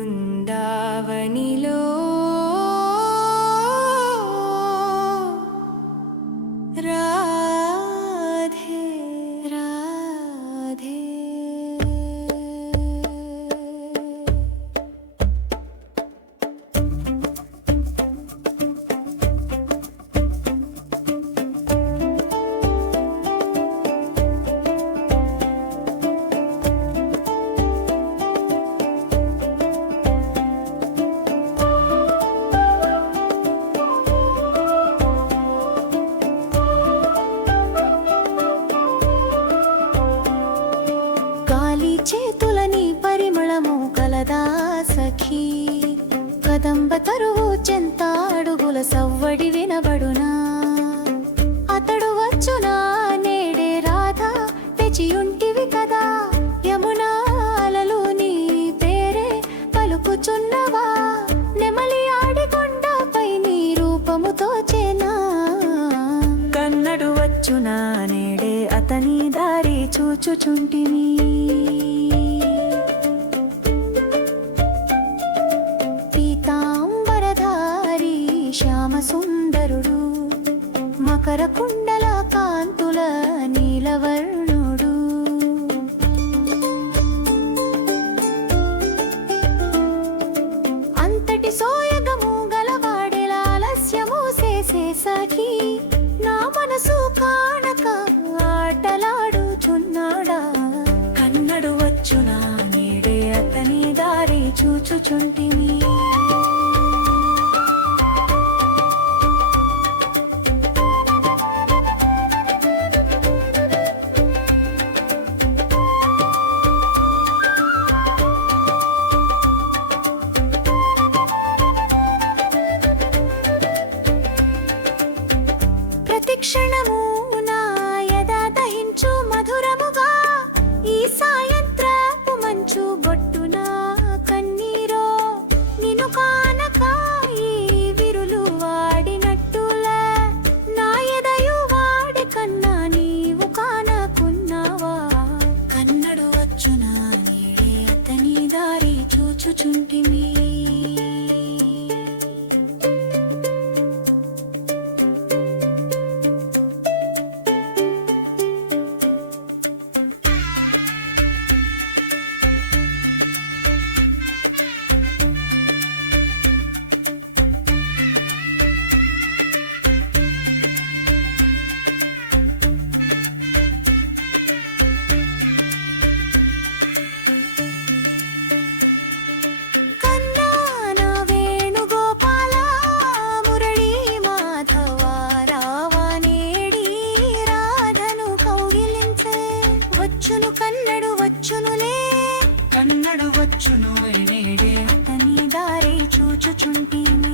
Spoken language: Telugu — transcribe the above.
బృందావనిలో కదంబ తరువు చెంత అడుగుల సవ్వడి వినబడునా? అతడు వచ్చునా నేడే రాధా తెచియుంటివి కదా యమునా అలలు నీ పేరే పలుకుచున్నవా? నెమలి ఆడికొండపై నీ రూపముతో చేనా కన్నడు వచ్చునా నేడే అతని దారి చూచుచుంటిని మకర కుండల కాంతుల నీలవర్ణుడు. అంతటి సోయగము గల ఆలస్యము చేసే నా మనసు కాణక ఆటలాడుచున్నాడా? కన్నడు వచ్చునా నేడే అతని దారి చూచుచుంటిని. చూచుచుంటిమి. నడవచ్చును నేడే అతని దారి చూచుచుంటేనే